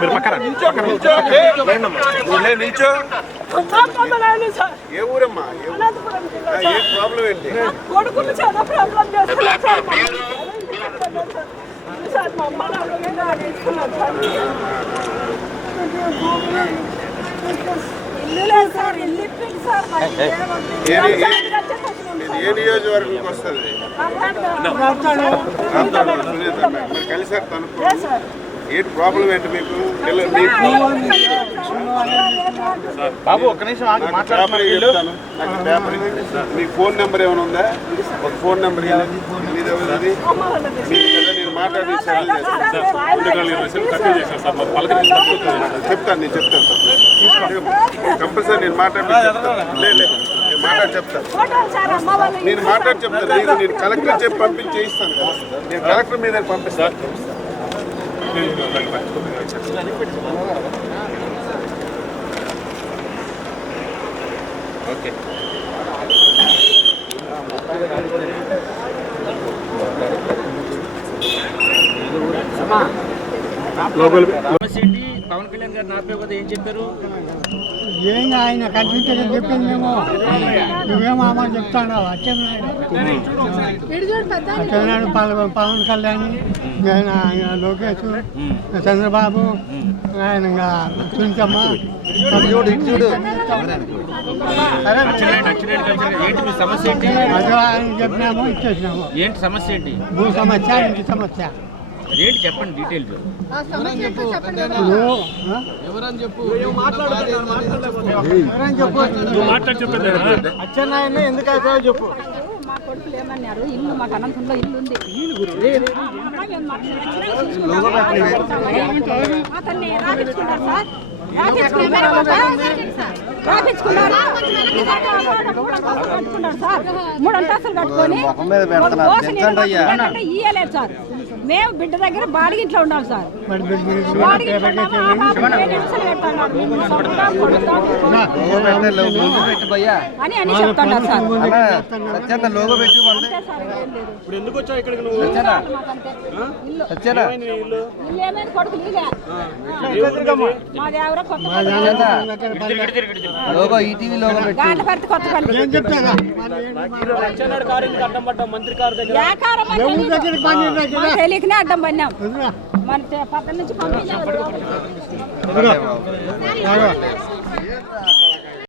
మీరు పక్కన నిల్చో. ఏ ఊరమ్మా? ఏ ప్రాబ్లం ఏంటి? కొడుకులు చాలా ప్రాబ్లం చేస్తున్నారు సార్. ఇల్లు లేదు సార్, ఇల్లు ఇప్పింది సార్. ఏ నియోజకవర్గంకి వస్తుంది? మీరు కలిసారు తను? ఏంటి ప్రాబ్లం ఏంటి మీకు? బాబు ఒక్క నిమిషం ఆగి చెప్తాను. నాకు పేపర్ మీ ఫోన్ నెంబర్ ఏమైనా ఉందా? ఒక ఫోన్ నెంబర్ మీది నేను మాట్లాడిస్తాను. చెప్తాను, నేను చెప్తాను. కంపల్సరీ నేను మాట్లాడి లేదు మాట్లాడి చెప్తాను. నేను మాట్లాడి చెప్తాను. నేను కలెక్టర్ చెప్పి పంపించి చేయిస్తాను కదా. నేను కలెక్టర్ మీద పంపిస్తాను. ఓకే పవన్ కళ్యాణ్ గారు నాపే కదా ఏం చెప్పారు? ఏం ఆయన కనిపించదని చెప్పింది మేము. నువ్వేమో అమ్మని చెప్తాను. అచ్చెన్నాయుడు, పవన్ కళ్యాణ్, ఆయన లోకేష్, చంద్రబాబు, ఆయన సునీతమ్మ. సమస్య ఏంటి? ఆయన చెప్పినాము, ఇచ్చేసినాము. ఏంటి సమస్య ఏంటి? భూ సమస్య, ఇంటి సమస్య ఏంటి చెప్పండి డీటెయిల్స్. అచ్చెన్నాయుడు ఎందుకు అయిపోయా చెప్పు. మా కొడుకులు ఏమన్నారు, ఇల్లు మాకు అనంతంలో ఇల్లు ఉంది. అతన్ని రాపించుకుంటారు సార్. రాపించుకున్నారు సార్. 3 అంతస్తులు కట్టుకొని ఇయ్యలేదు సార్. మేము బిడ్డ దగ్గర బాడిగింట్లో ఉండాలి సార్. అని అని చెప్తున్నారు సార్. ఇప్పుడు ఎందుకు వచ్చావు ఇక్కడికి? కొడుకులు తెలియకనే అడ్డం పడినాం. మన పక్కన నుంచి పంపించారు.